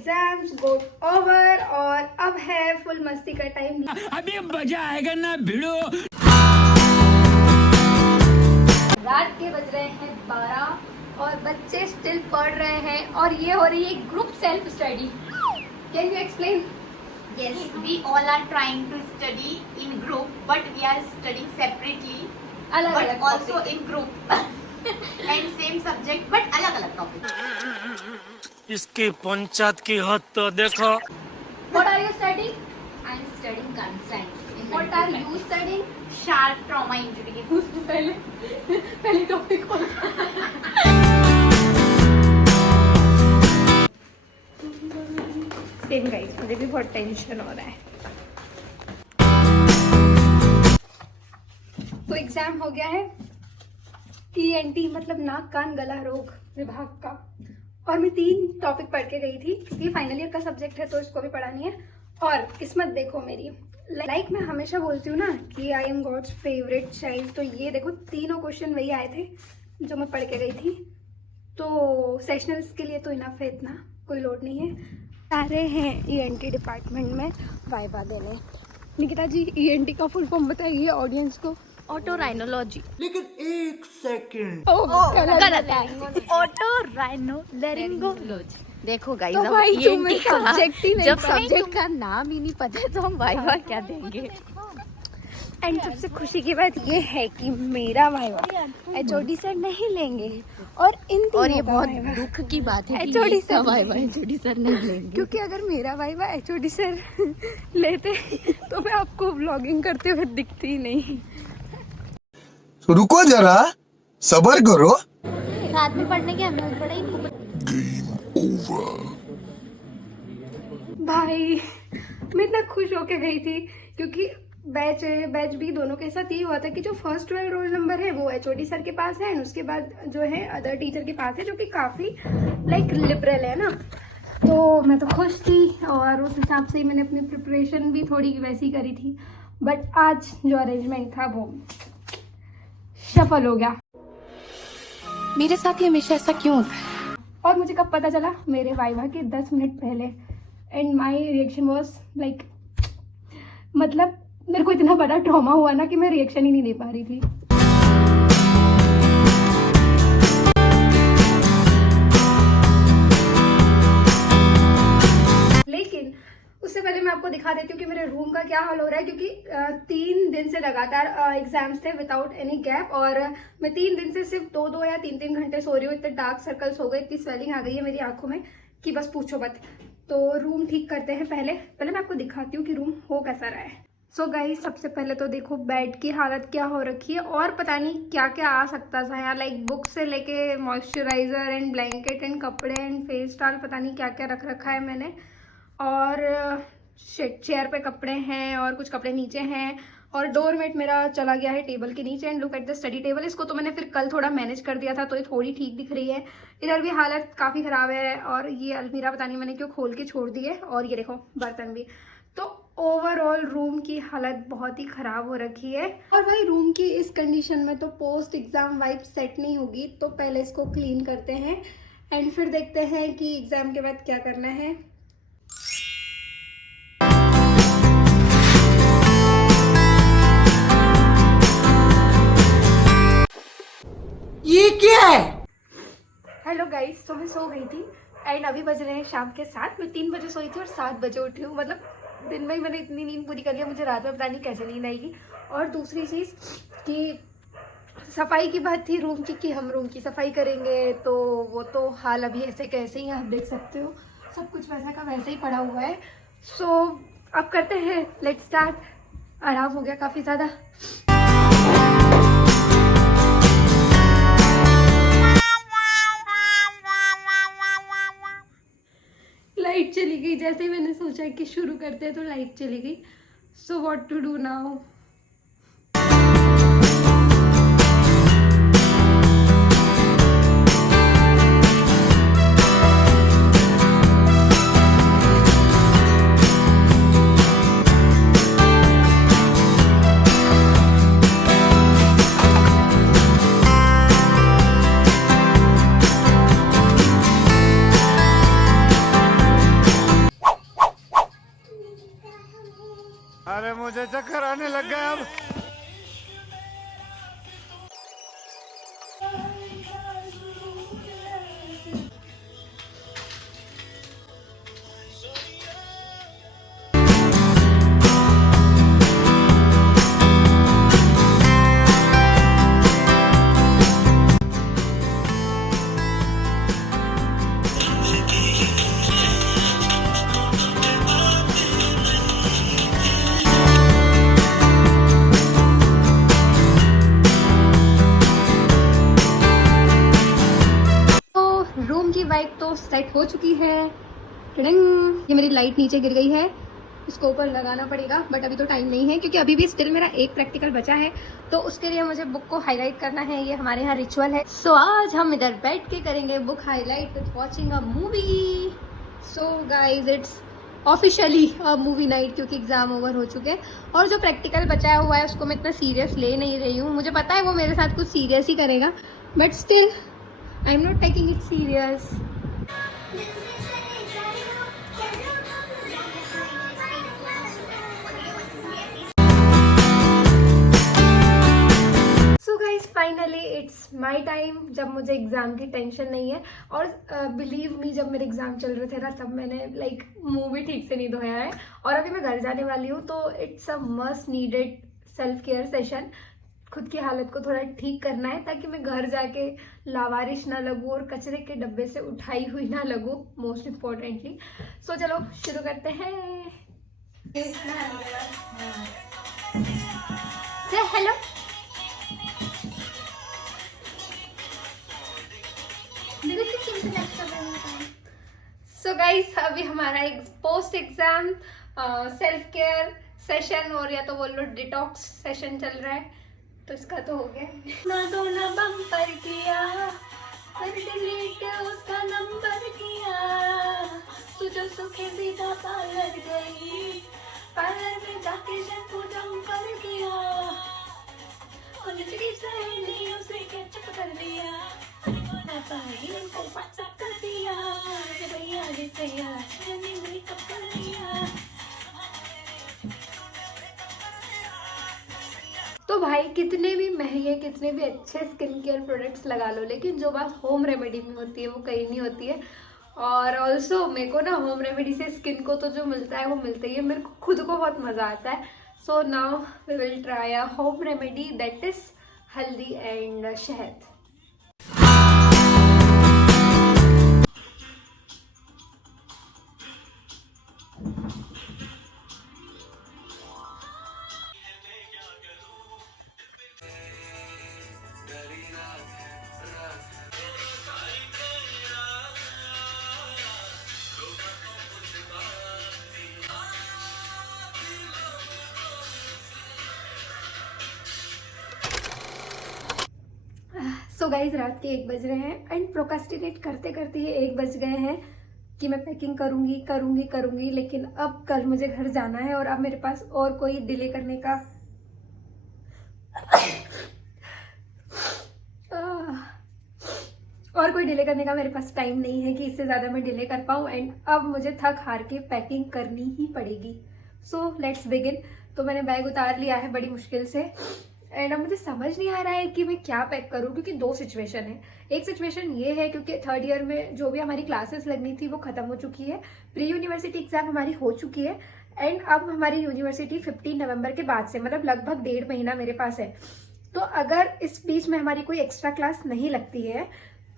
Exams गोट over और अब है फुल मस्ती का टाइम। अभी मजा आएगा ना भिड़ो। रात के बज रहे हैं 12 और बच्चे स्टिल पढ़ रहे हैं और ये हो रही है group self study. Can you explain? Yes, we all are trying to study in group, but we are studying separately, अलग but अलग also in group and same subject, but अलग-अलग topic. इसकी पंचायत की हद तो देखो। What are you studying? I am studying consent. What are you studying? Sharp trauma injuries. पहले topic कौन? सेम गाइस, मुझे भी बहुत टेंशन हो रहा है। तो एग्जाम हो गया है ENT मतलब नाक कान गला रोग विभाग का, और मैं 3 टॉपिक पढ़ के गई थी क्योंकि फाइनल ईयर का सब्जेक्ट है तो इसको भी पढ़ानी है। और किस्मत देखो मेरी, लाइक मैं हमेशा बोलती हूँ ना कि I am God's favourite child, तो ये देखो तीनों क्वेश्चन वही आए थे जो मैं पढ़ के गई थी। तो सेशनल्स के लिए तो इनफ है, इतना कोई लोड नहीं है। सारे हैं ENT डिपार्टमेंट में वाइवा देने। निकिता जी ENT का फुल फॉर्म बताइए ऑडियंस को। Otorhinology. लेकिन एक सेकंड गलत है। Otorhinology. देखो गाइस, तो भाई तुम्हें सब्जेक्ट ही नहीं, जब पता है, सब्जेक्ट का नाम ही नहीं पता है तो हम वाइवा क्या देंगे। एंड सबसे खुशी की बात ये है कि मेरा वाइवा HOD सर नहीं लेंगे और इन तीनों और ये का बहुत वाइवा दुख की बात है कि HOD इसका सर वाइवा HOD सर नहीं लेंगे। क्योंकि अगर मेरा वाइवा HOD सर लेते तो मैं आपको व्लॉगिंग करते हुए दिखती ही नहीं। तो रुको जरा, सबर करो। रात में पढ़ने की हमें पड़ेगी। भाई मैं इतना खुश होके गई थी क्योंकि बैच बी दोनों के साथ ये हुआ था कि जो फर्स्ट 12 रोल नंबर है वो HOD सर के पास है, एंड उसके बाद जो है अदर टीचर के पास है जो कि काफ़ी लाइक लिबरल है ना। तो मैं तो खुश थी और उस हिसाब से मैंने अपनी प्रिपरेशन भी थोड़ी वैसी करी थी, बट आज जो अरेंजमेंट था वो सफल हो गया। मेरे साथ ही हमेशा ऐसा क्यों होता है? और मुझे कब पता चला? मेरे वाइवा के 10 मिनट पहले, and my reaction was like, मतलब मेरे को इतना बड़ा ट्रॉमा हुआ ना कि मैं रिएक्शन ही नहीं दे पा रही थी। लेकिन उससे पहले मैं आपको दिखा देती हूँ कि मेरे रूम का क्या हाल हो रहा है, क्योंकि 3 दिन से लगातार एग्जाम्स थे विदाउट एनी गैप, और मैं 3 दिन से सिर्फ 2 या 3 घंटे सो रही हूँ। इतने डार्क सर्कल्स हो गए, इतनी स्वेलिंग आ गई है मेरी आंखों में कि बस पूछो मत। तो रूम ठीक करते हैं। पहले मैं आपको दिखाती हूँ कि रूम हो कैसा रहा है। सो गाइस, सबसे पहले तो देखो बेड की हालत क्या हो रखी है, और पता नहीं क्या क्या आ सकता था यहाँ, लाइक बुक से लेके मॉइस्चराइजर एंड ब्लैंकेट एंड कपड़े एंड फेस टॉवल, पता नहीं क्या क्या रख रखा है मैंने। और चेयर पे कपड़े हैं और कुछ कपड़े नीचे हैं, और डोरमेट मेरा चला गया है टेबल के नीचे। And look at the study table, इसको तो मैंने फिर कल थोड़ा मैनेज कर दिया था तो ये थोड़ी ठीक दिख रही है। इधर भी हालत काफ़ी ख़राब है, और ये अलमीरा पता नहीं मैंने क्यों खोल के छोड़ दी है, और ये देखो बर्तन भी। तो ओवरऑल रूम की हालत बहुत ही ख़राब हो रखी है, और भाई रूम की इस कंडीशन में तो पोस्ट एग्ज़ाम वाइब सेट नहीं होगी। तो पहले इसको क्लीन करते हैं एंड फिर देखते हैं कि एग्ज़ाम के बाद क्या करना है। ये क्या है? हेलो गाइस, तो मैं सो गई थी एंड अभी बज रहे हैं शाम के 7। मैं 3 बजे सोई थी और 7 बजे उठी हूँ, मतलब दिन में ही मैंने इतनी नींद पूरी कर लिया, मुझे रात में पता नहीं कैसे नींद आएगी। और दूसरी चीज़ कि सफाई की बात थी रूम की, कि हम रूम की सफाई करेंगे, तो वो तो हाल अभी ऐसे कैसे ही आप देख सकते हो, सब कुछ वैसा का वैसे ही पड़ा हुआ है। सो अब करते हैं, लेट्स स्टार्ट। आराम हो गया काफ़ी ज़्यादा। लाइट चली गई, जैसे ही मैंने सोचा कि शुरू करते हैं तो लाइट चली गई। So what to do now? मुझे चक्कर आने लग गया अब। रूम की वाइब तो सेट हो चुकी है। टिडिंग, ये मेरी लाइट नीचे गिर गई है, इसको ऊपर लगाना पड़ेगा, बट अभी तो टाइम नहीं है क्योंकि अभी भी स्टिल मेरा एक प्रैक्टिकल बचा है, तो उसके लिए मुझे बुक को हाईलाइट करना है। ये हमारे यहाँ रिचुअल है। सो आज हम इधर बैठ के करेंगे book highlight with watching a movie. So guys, it's officially a movie night क्योंकि एग्जाम ओवर हो चुके हैं और जो प्रैक्टिकल बचाया हुआ है उसको मैं इतना सीरियस ले नहीं रही हूँ। मुझे पता है वो मेरे साथ कुछ सीरियस ही करेगा, but still I am not taking it serious. So guys, finally it's my time, जब मुझे एग्जाम की टेंशन नहीं है। और बिलीव मी, जब मेरे एग्जाम चल रहे थे ना तब मैंने मुंह भी ठीक से नहीं धोया है। और अभी मैं घर जाने वाली हूँ, तो it's a must needed self care session. खुद की हालत को थोड़ा ठीक करना है ताकि मैं घर जाके लावारिश ना लगूँ और कचरे के डब्बे से उठाई हुई ना लगूँ, मोस्ट इम्पोर्टेंटली। सो चलो शुरू करते हैं। हेलो, सो गाइस, अभी हमारा एक post exam self care session और या तो बोल लो डिटॉक्स सेशन चल रहा है, तो इसका तो हो गया। ना दो ना बम्पर किया, फिर डिलीट उसका नंबर किया, तुझे सुखे सीधा पार्लर गई, पार्लर में जाके शैम्पू जम्पर किया, और निचली सहेली उसे कैचअप कर दिया, को व्हाट्सएप कर दिया, भैया जैसे यार मेकअप कर दिया। तो भाई, कितने भी महंगे, कितने भी अच्छे स्किन केयर प्रोडक्ट्स लगा लो, लेकिन जो बात होम रेमेडी में होती है वो कहीं नहीं होती है। और ऑल्सो मेरे को ना होम रेमेडी से स्किन को तो जो मिलता है वो मिलता ही है, मेरे को खुद को बहुत मज़ा आता है। So now we will try a home remedy, that is haldi and shahad. So guys, रात के 1 बज रहे हैं एंड प्रोकास्टिनेट करते करते ये 1 बज गए हैं कि मैं पैकिंग करूँगी, लेकिन अब कल मुझे घर जाना है और अब मेरे पास और कोई डिले करने का मेरे पास टाइम नहीं है कि इससे ज़्यादा मैं डिले कर पाऊँ। एंड अब मुझे थक हार के पैकिंग करनी ही पड़ेगी। So let's begin. तो मैंने बैग उतार लिया है बड़ी मुश्किल से, एंड अब मुझे समझ नहीं आ रहा है कि मैं क्या पैक करूं, क्योंकि 2 सिचुएशन है। एक सिचुएशन ये है क्योंकि 3rd ईयर में जो भी हमारी क्लासेस लगनी थी वो ख़त्म हो चुकी है, प्री यूनिवर्सिटी एग्जाम हमारी हो चुकी है, एंड अब हमारी यूनिवर्सिटी 15 नवंबर के बाद से, मतलब लगभग 1.5 महीना मेरे पास है। तो अगर इस बीच में हमारी कोई एक्स्ट्रा क्लास नहीं लगती है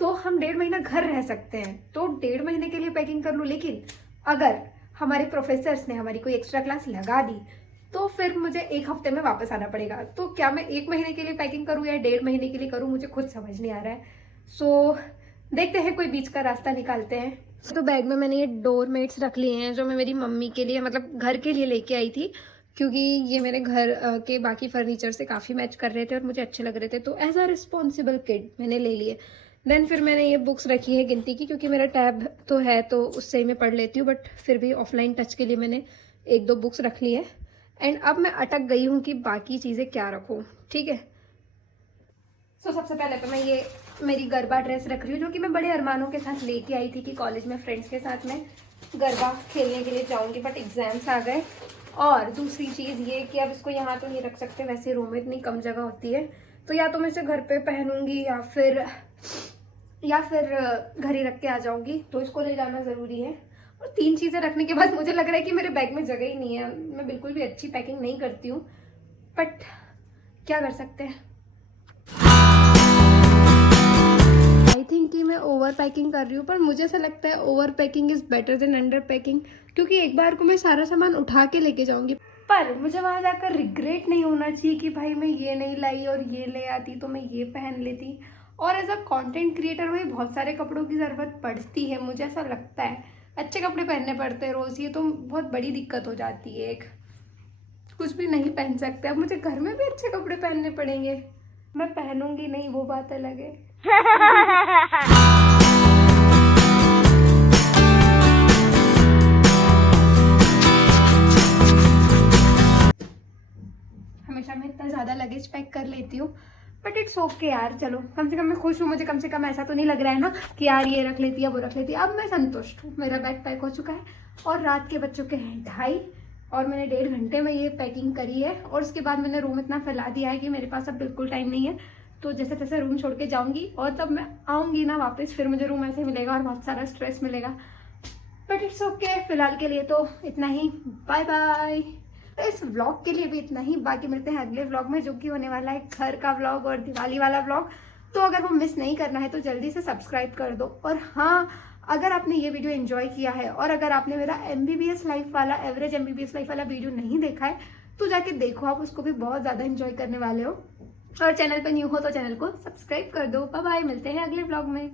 तो हम 1.5 महीना घर रह सकते हैं, तो 1.5 महीने के लिए पैकिंग कर लूँ। लेकिन अगर हमारे प्रोफेसर्स ने हमारी कोई एक्स्ट्रा क्लास लगा दी तो फिर मुझे 1 हफ्ते में वापस आना पड़ेगा। तो क्या मैं 1 महीने के लिए पैकिंग करूँ या 1.5 महीने के लिए करूँ, मुझे खुद समझ नहीं आ रहा है। सो देखते हैं, कोई बीच का रास्ता निकालते हैं। तो बैग में मैंने ये डोरमेट्स रख लिए हैं जो मैं मेरी मम्मी के लिए, मतलब घर के लिए लेके आई थी, क्योंकि ये मेरे घर के बाकी फर्नीचर से काफ़ी मैच कर रहे थे और मुझे अच्छे लग रहे थे, तो एज अ रिस्पॉन्सिबल किड मैंने ले लिए। देन फिर मैंने ये बुक्स रखी है गिनती की, क्योंकि मेरा टैब तो है तो उससे ही मैं पढ़ लेती हूँ, बट फिर भी ऑफलाइन टच के लिए मैंने 1-2 बुक्स रख ली है। एंड अब मैं अटक गई हूँ कि बाकी चीज़ें क्या रखूँ, ठीक है। सो सबसे पहले तो मैं ये मेरी गरबा ड्रेस रख रही हूँ, जो कि मैं बड़े अरमानों के साथ लेके आई थी कि कॉलेज में फ्रेंड्स के साथ मैं गरबा खेलने के लिए जाऊँगी, बट एग्जाम्स आ गए और दूसरी चीज़ ये कि अब इसको यहाँ तो नहीं रख सकते, वैसे रूम में इतनी कम जगह होती है, तो या तो मैं इसे घर पे पहनूंगी या फिर घर ही रख के आ जाऊंगी, तो इसको ले जाना ज़रूरी है। और 3 चीज़ें रखने के बाद मुझे लग रहा है कि मेरे बैग में जगह ही नहीं है। मैं बिल्कुल भी अच्छी पैकिंग नहीं करती हूँ, बट क्या कर सकते हैं। आई थिंक कि मैं ओवर पैकिंग कर रही हूँ, पर मुझे ऐसा लगता है over packing is better than under packing, क्योंकि एक बार को मैं सारा सामान उठा के लेके जाऊंगी, पर मुझे वहाँ जाकर रिग्रेट नहीं होना चाहिए कि भाई मैं ये नहीं लाई और ये ले आती तो मैं ये पहन लेती। और एज अ कंटेंट क्रिएटर में बहुत सारे कपड़ों की ज़रूरत पड़ती है, मुझे ऐसा लगता है। अच्छे कपड़े पहनने पड़ते हैं रोज़, ये तो बहुत बड़ी दिक्कत हो जाती है। एक कुछ भी नहीं पहन सकते, अब मुझे घर में भी अच्छे कपड़े पहनने पड़ेंगे। मैं पहनूंगी नहीं, वो बात अलग है। हमेशा मैं इतना ज़्यादा लगेज पैक कर लेती हूँ, बट इट्स ओके यार, चलो कम से कम मैं खुश हूँ। मुझे कम से कम ऐसा तो नहीं लग रहा है ना कि यार ये रख लेती है वो रख लेती है। अब मैं संतुष्ट हूँ, मेरा बैग पैक हो चुका है और रात के बज चुके हैं 2:30 और मैंने 1.5 घंटे में ये पैकिंग करी है। और उसके बाद मैंने रूम इतना फैला दिया है कि मेरे पास अब बिल्कुल टाइम नहीं है, तो जैसे तैसे रूम छोड़ के जाऊँगी और तब मैं आऊँगी ना वापस, फिर मुझे रूम ऐसे मिलेगा और बहुत सारा स्ट्रेस मिलेगा। बट इट्स ओके, फिलहाल के लिए तो इतना ही। Bye bye. इस व्लॉग के लिए भी इतना ही, बाकी मिलते हैं अगले व्लॉग में, जो कि होने वाला है घर का व्लॉग और दिवाली वाला व्लॉग। तो अगर वो मिस नहीं करना है तो जल्दी से सब्सक्राइब कर दो। और हाँ, अगर आपने ये वीडियो एंजॉय किया है और अगर आपने मेरा MBBS लाइफ वाला, एवरेज MBBS लाइफ वाला वीडियो नहीं देखा है तो जाके देखो, आप उसको भी बहुत ज़्यादा एंजॉय करने वाले हो। और चैनल पर न्यू हो तो चैनल को सब्सक्राइब कर दो। बाय बाय, मिलते हैं अगले व्लॉग में।